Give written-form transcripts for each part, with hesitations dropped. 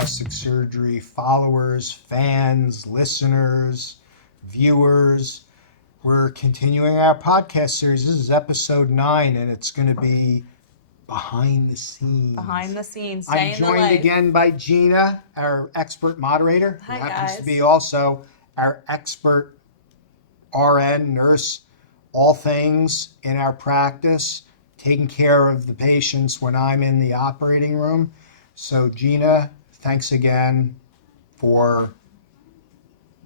plastic surgery followers, fans, listeners, viewers. We're continuing our podcast series. This is episode 9, and it's going to be behind the scenes. Behind the scenes, I'm joined again by Gina, our expert moderator, who happens to be also our expert RN, nurse, all things in our practice, taking care of the patients when I'm in the operating room. So Gina, thanks again for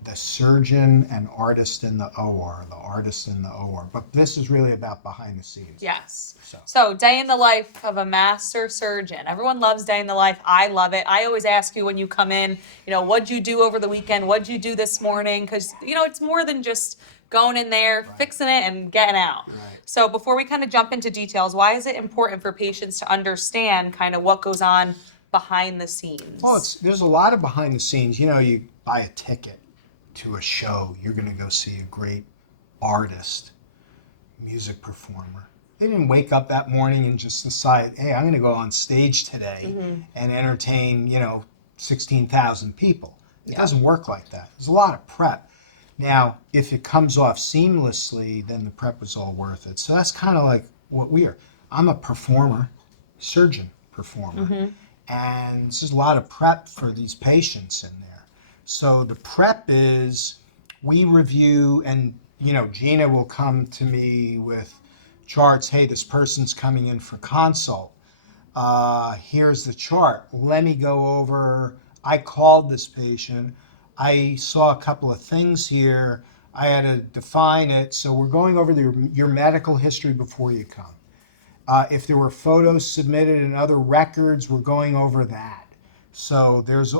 the surgeon and artist in the OR, the artist in the OR. But this is really about behind the scenes. Yes. So day in the life of a master surgeon. Everyone loves day in the life. I love it. I always ask you when you come in, what'd you do over the weekend? What'd you do this morning? Because, it's more than just going in there, fixing it, and getting out. Right. So before we kind of jump into details, why is it important for patients to understand kind of what goes on behind the scenes? Well, there's a lot of behind the scenes. You buy a ticket to a show, you're going to go see a great artist, music performer. They didn't wake up that morning and just decide, hey, I'm going to go on stage today and entertain, 16,000 people. It doesn't work like that. There's a lot of prep. Now, if it comes off seamlessly, then the prep is all worth it. So that's kind of like what we are. I'm a performer, surgeon performer, and there's a lot of prep for these patients in there. So the prep is we review, and Gina will come to me with charts. Hey, this person's coming in for consult. Here's the chart. Let me go over. I called this patient. I saw a couple of things here. I had to define it. So we're going over your medical history before you come. If there were photos submitted and other records, we're going over that. So there's,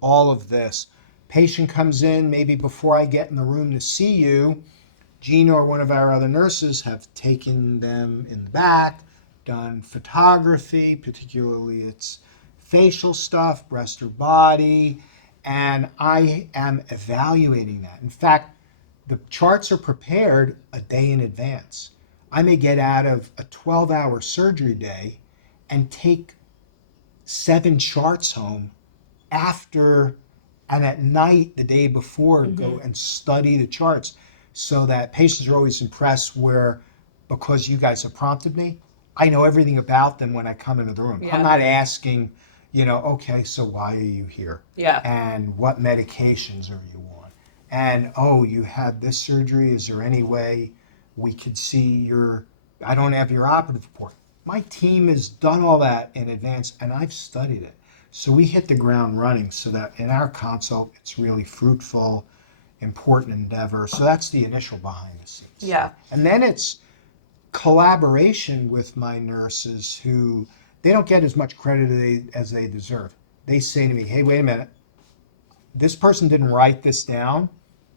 all of this. Patient comes in, maybe before I get in the room to see you, Gina or one of our other nurses have taken them in the back, done photography, particularly it's facial stuff, breast or body, and I am evaluating that. In fact, the charts are prepared a day in advance. I may get out of a 12-hour surgery day and take 7 charts home after and at night the day before go and study the charts, so that patients are always impressed because you guys have prompted me, I know everything about them when I come into the room. I'm not asking, okay, so why are you here? Yeah. And what medications are you on? And, you had this surgery. Is there any way we could see I don't have your operative report. My team has done all that in advance, and I've studied it. So we hit the ground running so that in our consult, it's really fruitful, important endeavor. So that's the initial behind the scenes. Yeah. And then it's collaboration with my nurses who, they don't get as much credit as they deserve. They say to me, hey, wait a minute. This person didn't write this down,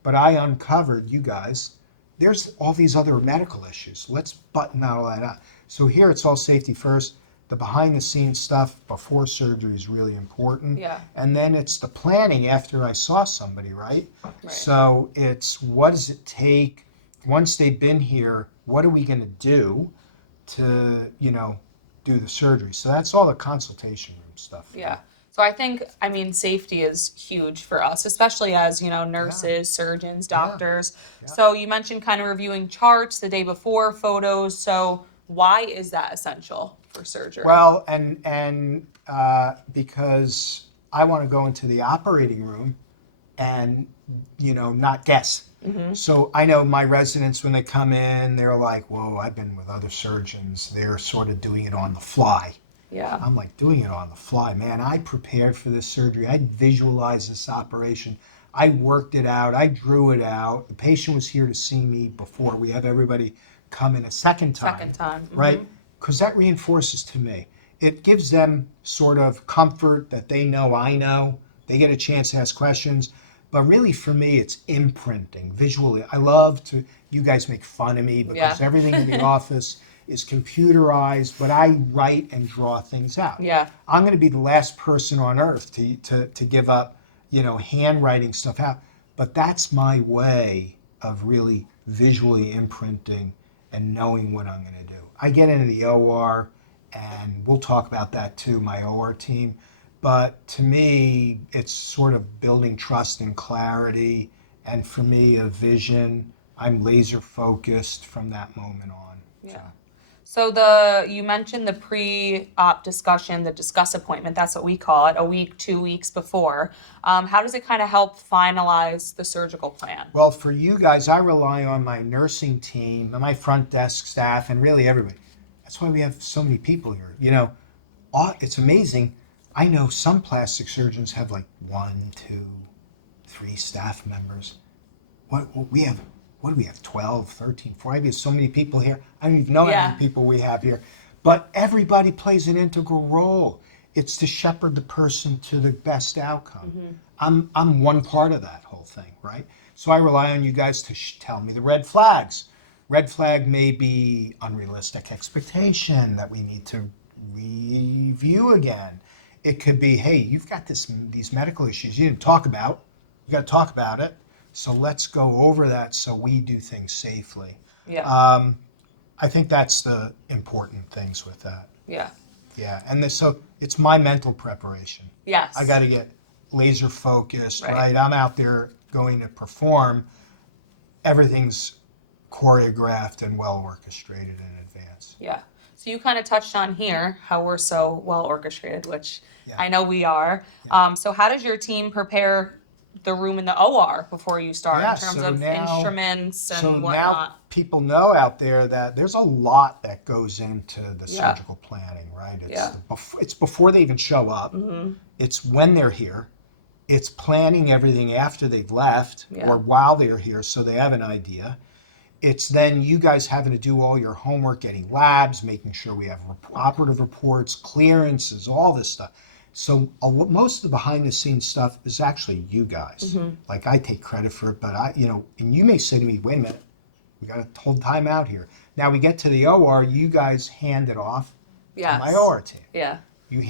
but I uncovered, you guys, there's all these other medical issues. Let's button all that out. So here it's all safety first. The behind the scenes stuff before surgery is really important. Yeah. And then it's the planning after I saw somebody, right? So it's what does it take once they've been here, what are we going to do to, do the surgery? So that's all the consultation room stuff. Yeah. So I think, safety is huge for us, especially as, nurses, surgeons, doctors. Yeah. So you mentioned kind of reviewing charts the day before, photos. So why is that essential for surgery? Well, and because I want to go into the operating room and, not guess. So I know my residents, when they come in, they're like, whoa, I've been with other surgeons. They're sort of doing it on the fly. Yeah. I'm like, doing it on the fly, man. I prepared for this surgery. I visualized this operation. I worked it out. I drew it out. The patient was here to see me before. We have everybody come in a second time. Right? Because that reinforces to me. It gives them sort of comfort that they know I know. They get a chance to ask questions. But really, for me, it's imprinting visually. I love to, you guys make fun of me because everything in the office is computerized, but I write and draw things out. Yeah. I'm going to be the last person on earth to give up, handwriting stuff out. But that's my way of really visually imprinting and knowing what I'm going to do. I get into the OR, and we'll talk about that too, my OR team. But to me, it's sort of building trust and clarity. And for me, a vision. I'm laser focused from that moment on. Yeah. So you mentioned the pre-op discussion, the discuss appointment. That's what we call it. A week, 2 weeks before. How does it kind of help finalize the surgical plan? Well, for you guys, I rely on my nursing team, and my front desk staff, and really everybody. That's why we have so many people here. It's amazing. I know some plastic surgeons have like 1, 2, 3 staff members. What we have? What do we have? 12, 13, 14. We have so many people here. I don't even know how Yeah. many people we have here. But everybody plays an integral role. It's to shepherd the person to the best outcome. I'm one part of that whole thing, right? So I rely on you guys to tell me the red flags. Red flag may be unrealistic expectation that we need to review again. It could be, hey, you've got these medical issues you didn't talk about. You got to talk about it. So let's go over that so we do things safely. Yeah. I think that's the important things with that. Yeah. Yeah, and so it's my mental preparation. Yes. I got to get laser focused, Right. right? I'm out there going to perform. Everything's choreographed and well orchestrated in advance. Yeah. So you kind of touched on here how we're so well orchestrated, which Yeah. I know we are. Yeah. So how does your team prepare the room in the OR before you start Yeah, in terms so of now- instruments and So whatnot? now people know out there that there's a lot that goes into the Yeah. surgical planning, right? Yeah. It's before they even show up. Mm-hmm. It's when they're here. It's planning everything after they've left Yeah. or while they're here so they have an idea. It's then you guys having to do all your homework, getting labs, making sure we have operative reports, clearances, all this stuff. So most of the behind the scenes stuff is actually you guys. Mm-hmm. Like I take credit for it, but and you may say to me, wait a minute, we got to hold time out here. Now we get to the OR, you guys hand it off Yes. to my OR team. Yeah. You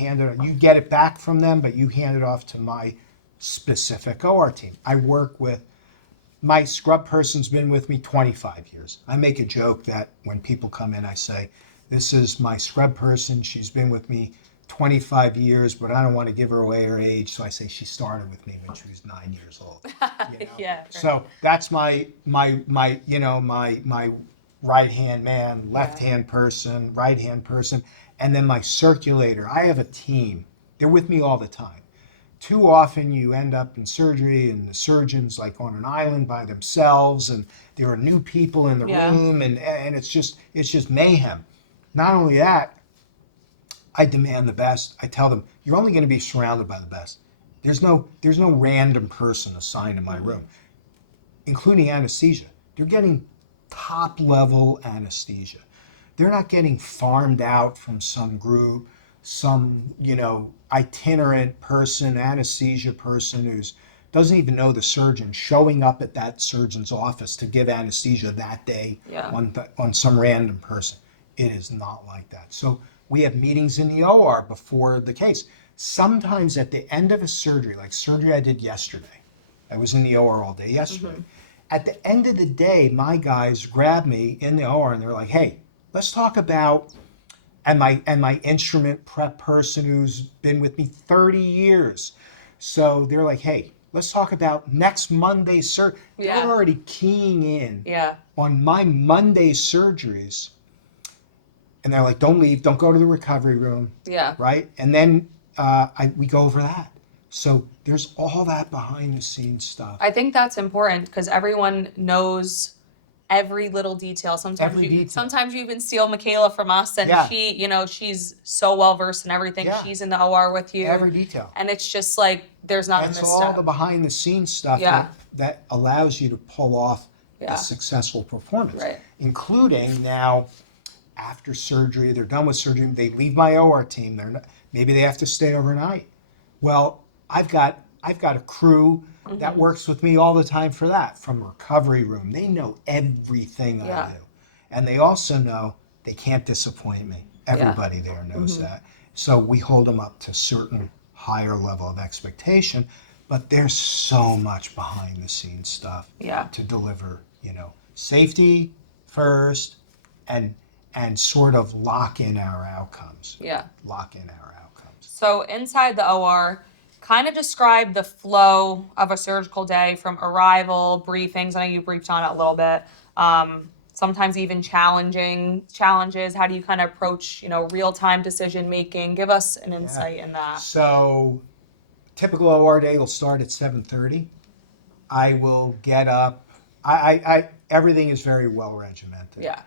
get it back from them, but you hand it off to my specific OR team. I work with my scrub person's been with me 25 years. I make a joke that when people come in, I say, this is my scrub person. She's been with me 25 years, but I don't want to give her away her age. So I say she started with me when she was 9 years old. Yeah. So that's my right hand man, left hand person, right hand person, and then my circulator. I have a team. They're with me all the time. Too often you end up in surgery and the surgeon's like on an island by themselves and there are new people in the Yeah. room and it's just mayhem. Not only that, I demand the best. I tell them, you're only going to be surrounded by the best. There's no random person assigned in my room, including anesthesia. They're getting top level anesthesia. They're not getting farmed out from some group, some, itinerant person, anesthesia person who's doesn't even know the surgeon, showing up at that surgeon's office to give anesthesia that day Yeah. on some random person. It is not like that. So we have meetings in the OR before the case. Sometimes at the end of a surgery, like surgery I did yesterday, I was in the OR all day yesterday. Mm-hmm. At the end of the day, my guys grab me in the OR and they're like, hey, let's talk about, and my instrument prep person who's been with me 30 years. So they're like, hey, let's talk about next Monday's surgery. Yeah. They're already keying in Yeah. on my Monday surgeries. And they're like, don't leave, don't go to the recovery room, Yeah. right? And then we go over that. So there's all that behind the scenes stuff. I think that's important because everyone knows every little detail. Sometimes you even steal Michaela from us, and Yeah. she's so well versed in everything. Yeah. She's in the OR with you, Every detail. and it's just like there's not a It's misstep. all the behind the scenes stuff Yeah. that allows you to pull off Yeah. a successful performance. Right. Including now, after surgery, they're done with surgery, they leave my OR team. Maybe they have to stay overnight. Well, I've got a crew that works with me all the time for that, from recovery room. They know everything Yeah. I do. And they also know they can't disappoint me. Everybody there knows that. So we hold them up to certain higher level of expectation, but there's so much behind the scenes stuff Yeah. to deliver, safety first and sort of lock in our outcomes. Yeah. Lock in our outcomes. So inside the OR, kind of describe the flow of a surgical day from arrival, briefings. I know you briefed on it a little bit. Sometimes even challenges. How do you kind of approach, real time decision making? Give us an Yeah. insight in that. So typical OR day will start at 7:30. I will get up. Everything is very well regimented. Yeah.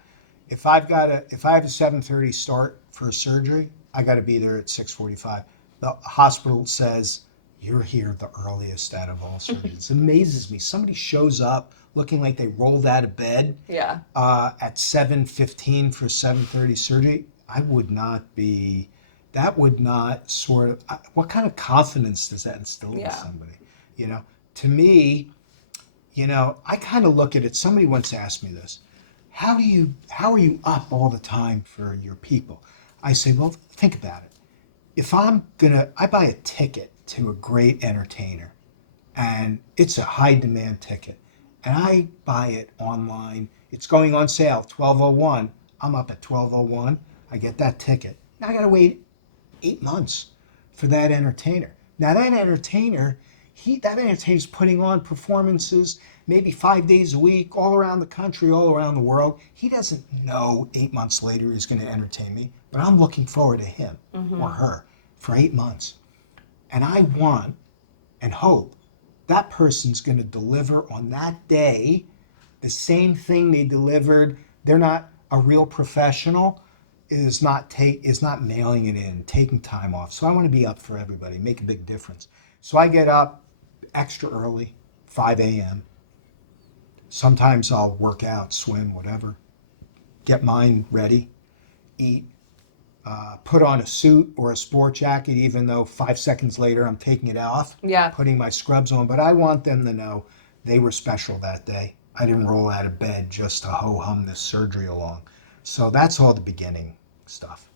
If I have a 7:30 start for a surgery, I got to be there at 6:45. The hospital says you're here the earliest out of all surgeons. It amazes me. Somebody shows up looking like they rolled out of bed Yeah. at 7:15 for 7:30 surgery. I would not be. That would not sort of. What kind of confidence does that instill in Yeah. somebody? To me, I kind of look at it. Somebody once asked me this. How are you up all the time for your people? I say, well, think about it. If I buy a ticket to a great entertainer and it's a high demand ticket and I buy it online, it's going on sale 12:01. I'm up at 12:01. I get that ticket. Now I got to wait 8 months for that entertainer. Now that entertainer's putting on performances maybe 5 days a week, all around the country, all around the world. He doesn't know 8 months later he's going to entertain me, but I'm looking forward to him or her for 8 months. And I want and hope that person's going to deliver on that day the same thing they delivered. They're not a real professional, is not mailing it in, taking time off. So I want to be up for everybody, make a big difference. So I get up extra early, 5 a.m. Sometimes I'll work out, swim, whatever. Get mine ready, eat, put on a suit or a sport jacket, even though 5 seconds later I'm taking it off, Yeah. putting my scrubs on. But I want them to know they were special that day. I didn't roll out of bed just to ho-hum this surgery along. So that's all the beginning stuff.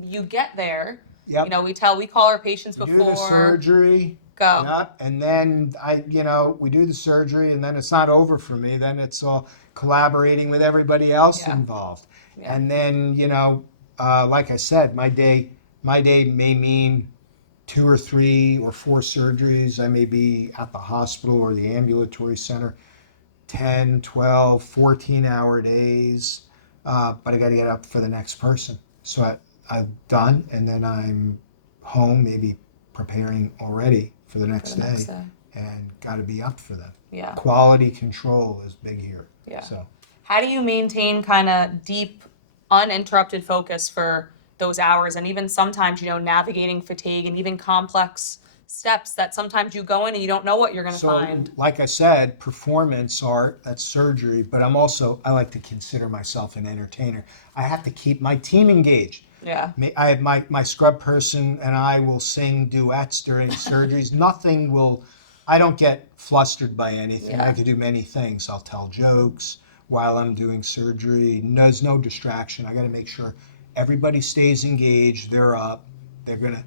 You get there. Yep. We call our patients Do before. the surgery. Go. Yep. And then we do the surgery, and then it's not over for me. Then it's all collaborating with everybody else Yeah. involved. Yeah. And then like I said, my day may mean 2 or 3 or 4 surgeries. I may be at the hospital or the ambulatory center 10, 12, 14-hour days. But I got to get up for the next person. So I've done, and then I'm home, maybe preparing already for the next day, and got to be up for them. Yeah. Quality control is big here. Yeah. So How do you maintain kind of deep, uninterrupted focus for those hours, and even sometimes, navigating fatigue and even complex steps that sometimes you go in and you don't know what you're going to find. like I said, performance art, that's surgery, but I like to consider myself an entertainer. I have to keep my team engaged. Yeah. I have my scrub person and I will sing duets during surgeries. I don't get flustered by anything. Yeah. I can do many things. I'll tell jokes while I'm doing surgery. There's no distraction. I got to make sure everybody stays engaged. They're up. They're gonna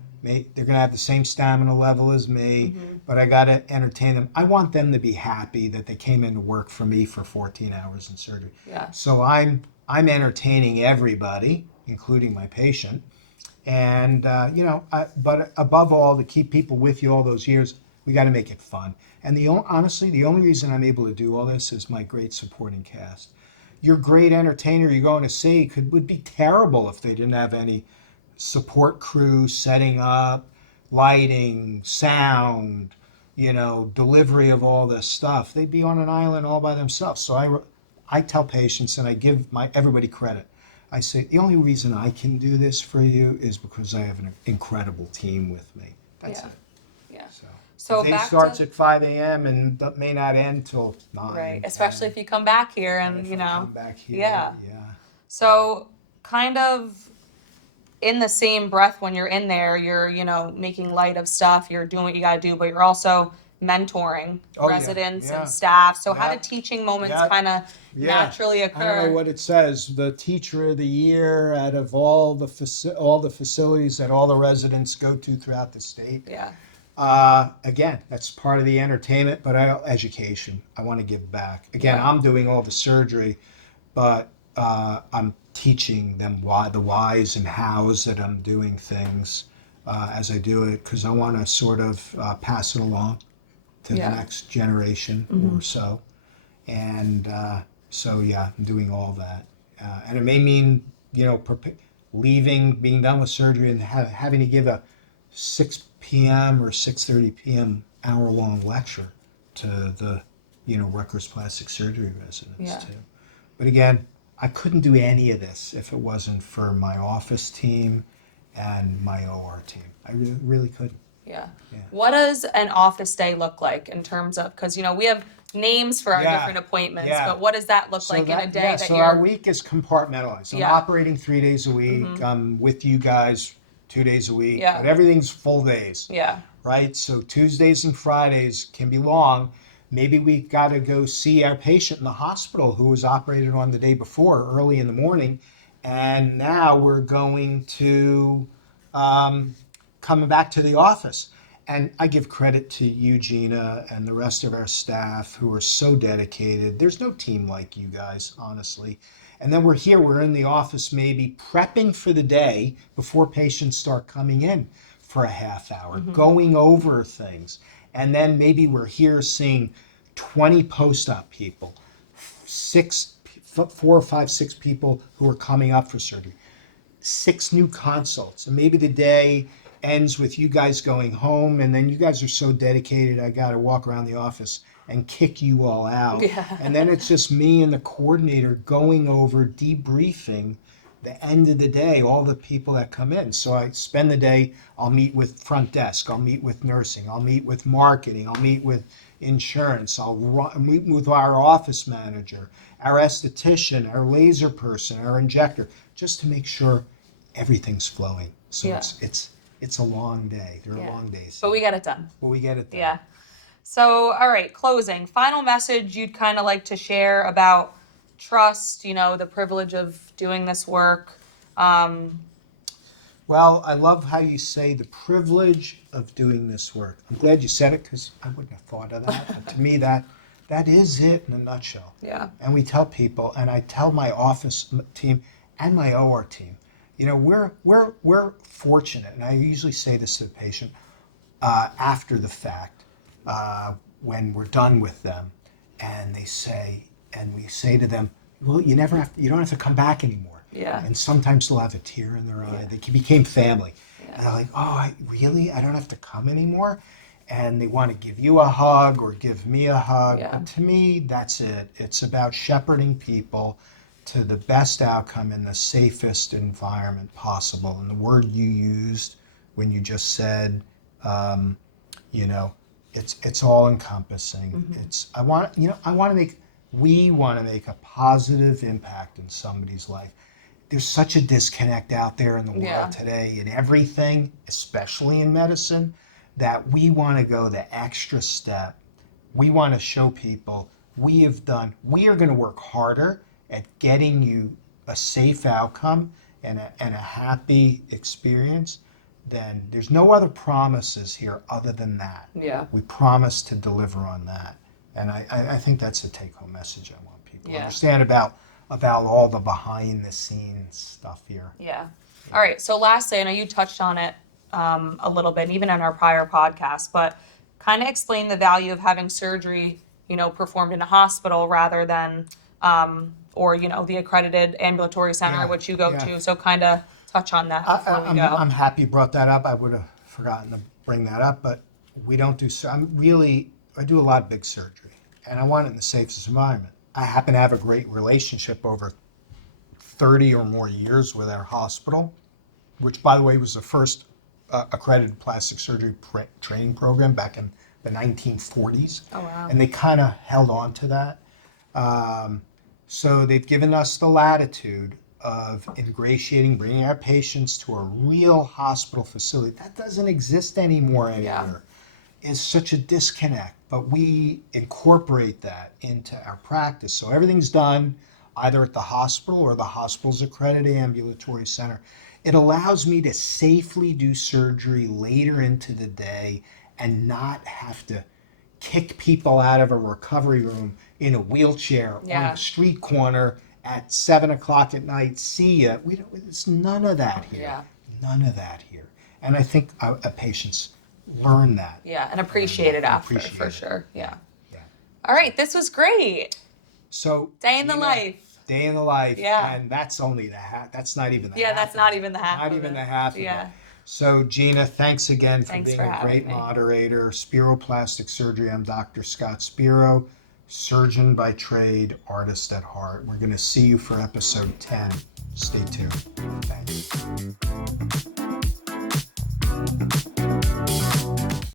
have the same stamina level as me, but I got to entertain them. I want them to be happy that they came into work for me for 14 hours in surgery. Yeah. So I'm entertaining everybody, including my patient. And, but above all, to keep people with you all those years, we got to make it fun. And honestly, the only reason I'm able to do all this is my great supporting cast. Your great entertainer you're going to see would be terrible if they didn't have any support crew setting up, lighting, sound, delivery of all this stuff. They'd be on an island all by themselves. So I tell patients, and I give everybody credit. I say, the only reason I can do this for you is because I have an incredible team with me. That's Yeah. it. Yeah. So So the day back starts to at 5 a.m. and that may not end till 9. right, especially if you come back here and if I come back here. Yeah. Yeah. So kind of in the same breath, when you're in there, you're making light of stuff, you're doing what you got to do, but you're also mentoring Oh, yeah. residents Yeah. and staff. So how Yeah. do teaching moments Yeah. kind of Yeah. naturally I don't occur? know what it says. The teacher of the year out of all the facilities that all the residents go to throughout the state. Yeah. Again, that's part of the entertainment, but education. I want to give back. Again, Yeah. I'm doing all the surgery, but I'm teaching them the whys and hows that I'm doing things. as I do it because I want to sort of pass it along to the next generation or so. And so, yeah, I'm doing all that. And it may mean, leaving, being done with surgery and having to give a 6 p.m. or 6:30 p.m. hour-long lecture to the, Rutgers plastic surgery residents too. But again, I couldn't do any of this if it wasn't for my office team and my OR team. I really, really couldn't. Yeah. Yeah. What does an office day look like in terms of, because, we have names for our Yeah, different appointments, yeah. but what does that look like in a day that so you're, our week is compartmentalized. I'm Yeah. operating 3 days a week. I'm with you guys 2 days a week, Yeah. but everything's full days, yeah, right? So Tuesdays and Fridays can be long. Maybe we got to go see our patient in the hospital who was operated on the day before, early in the morning, and now we're going to coming back to the office. And I give credit to Eugenia and the rest of our staff who are so dedicated. There's no team like you guys, honestly. And then we're in the office maybe prepping for the day before patients start coming in for a half hour, going over things. And then maybe we're here seeing 20 post-op people, 4 or 5, 6 people who are coming up for surgery, 6 new consults, and maybe the day ends with you guys going home, and then you guys are so dedicated I got to walk around the office and kick you all out. Yeah. And then it's just me and the coordinator going over, debriefing the end of the day, all the people that come in. So I spend the day, I'll meet with front desk, I'll meet with nursing, I'll meet with marketing, I'll meet with insurance, meet with our office manager, our esthetician, our laser person, our injector, just to make sure everything's flowing. So Yeah. it's a long day. They're Yeah. long days. but we get it done. But we get it done. Yeah. So, all right, closing. Final message you'd kind of like to share about trust, the privilege of doing this work. Well, I love how you say the privilege of doing this work. I'm glad you said it because I wouldn't have thought of that. But to me, that is it in a nutshell. Yeah. And we tell people, and I tell my office team and my OR team, we're fortunate, and I usually say this to the patient after the fact, when we're done with them, and they say, and we say to them, well, you don't have to come back anymore. Yeah. And sometimes they'll have a tear in their eye. They became family. Yeah. And they're like, oh, I don't have to come anymore. And they want to give you a hug or give me a hug. Yeah. But to me, that's it. It's about shepherding people to the best outcome in the safest environment possible. And the word you used when you just said, it's all encompassing. We want to make a positive impact in somebody's life. There's such a disconnect out there in the world today in everything, especially in medicine, that we want to go the extra step. We want to show people we are going to work harder at getting you a safe outcome and a happy experience. Then there's no other promises here other than that. Yeah. We promise to deliver on that. And I think that's the take-home message I want people to understand about all the behind-the-scenes stuff here. Yeah. All right. So lastly, I know you touched on it a little bit, even in our prior podcast, but kind of explain the value of having surgery, performed in a hospital rather than, or the accredited ambulatory center, which you go to. So kind of touch on that before we go. I'm happy you brought that up. I would have forgotten to bring that up, but we don't do. I do a lot of big surgery, and I want it in the safest environment. I happen to have a great relationship over 30 or more years with our hospital, which, by the way, was the first accredited plastic surgery training program back in the 1940s. Oh, wow. And they kind of held on to that. So they've given us the latitude of ingratiating, bringing our patients to a real hospital facility. That doesn't exist anymore anywhere. It's such a disconnect, but we incorporate that into our practice. So everything's done either at the hospital or the hospital's accredited ambulatory center. It allows me to safely do surgery later into the day and not have to kick people out of a recovery room in a wheelchair on a street corner at 7 o'clock at night. See ya. There's none of that here. Yeah. None of that here. And I think patients learn that. Yeah, and appreciate it after, Appreciate for it. sure. Yeah. Yeah. All right, this was great. So Day in the Gina, life. Day in the life. Yeah. And that's only the half. That's not even the Yeah, half. that's not even the half Not of even it. the half of Yeah. it. So Gina, thanks again for Thanks being for a having great me. moderator. Spiro Plastic Surgery. I'm Dr. Scott Spiro, surgeon by trade, artist at heart. We're going to see you for episode 10. Stay tuned. Thanks.